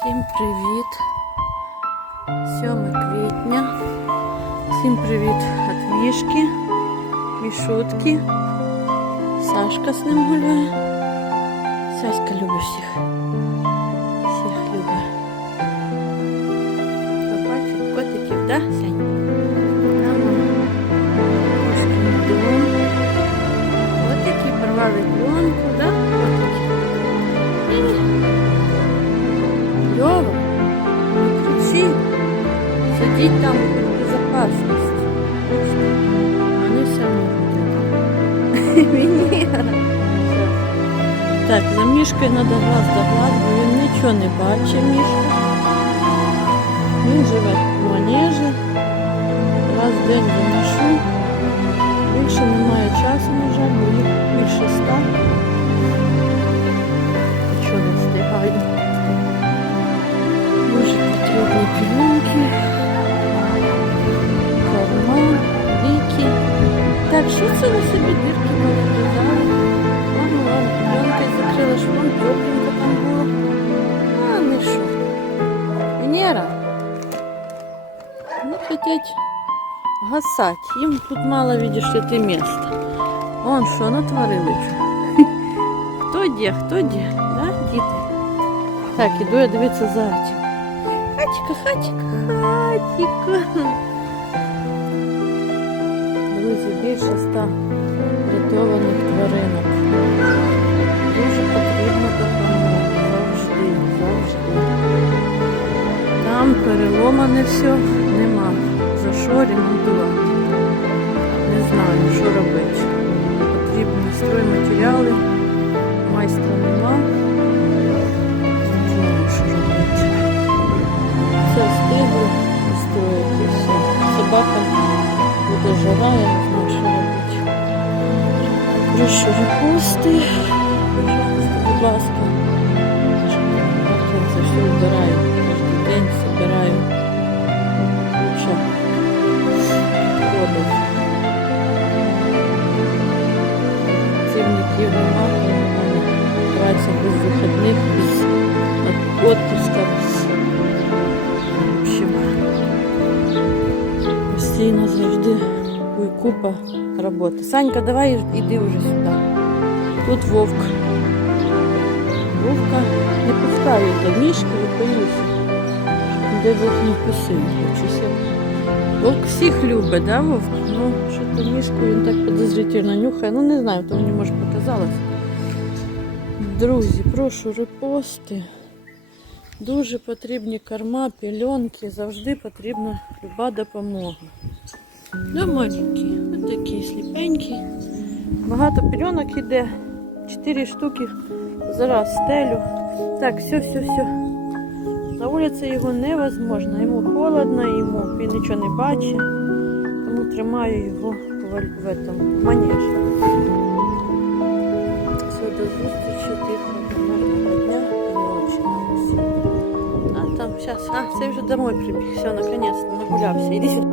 Всім привіт! 7 квітня. Всім привіт від Мішки, Мішутки. Сашка з ним гуляє. Саська любить всіх. Всіх любить. Сидіть там в безопасности. Вони все одно Венера. Так, за мішкою треба глаз до глаз, бо він нічого не бачить, мішка. Він живе в манежі. Раз в день виношу. Більше немає часу, на жаль, бо їх більше ста. Так, що це ви собі дірки повирізали? Ладно, ладно, пленкою закрила, що вам тепленько там було. А, не що. Венера, не хотять гасати. Їм тут мало, видиш, ти місця. Вон що натворили вже. Хто де, хто де, да, діти? Так, іду я дивитися за цим. Хатіка, хатіка, хатіка. Друзі, більше ста врятованих тваринок. Дуже потрібна допомога. Завжди, завжди. Там переломане все, нема. За що ремонтувати? Не знаю, що робити. Прошу репости. Пожалуйста, будь ласка. Це все вбираю. Кожен день збираю. Що? Воду. Цівників нема, вони праця без вихідних, без отпуска, в общем, постійно завжди ой, купа роботи. Санька, давай іди вже сюди. Тут вовк. Вовка не до мішки, боюся. Де вовк не вкусив. Вовк всіх любить, да, вовк? Ну, що то мішку він так подозрительно нюхає. Ну не знаю, то мені може показалось. Друзі, прошу репости. Дуже потрібні корма, пільонки, завжди потрібна люба допомога. Ну, маленькі, ось такі сліпенькі. Багато пільонок іде. Чотири штуки зараз стелю. Так, все, все, все. На вулиці його невозможно. Йому холодно, йому він нічого не бачить. Тому тримаю його в, в этом манежі. Все, до зустрічі, тихо, гарного дня. А там, сейчас, а, це вже домой прибіг. Все, наконец-то нагулявся. Іди сюди.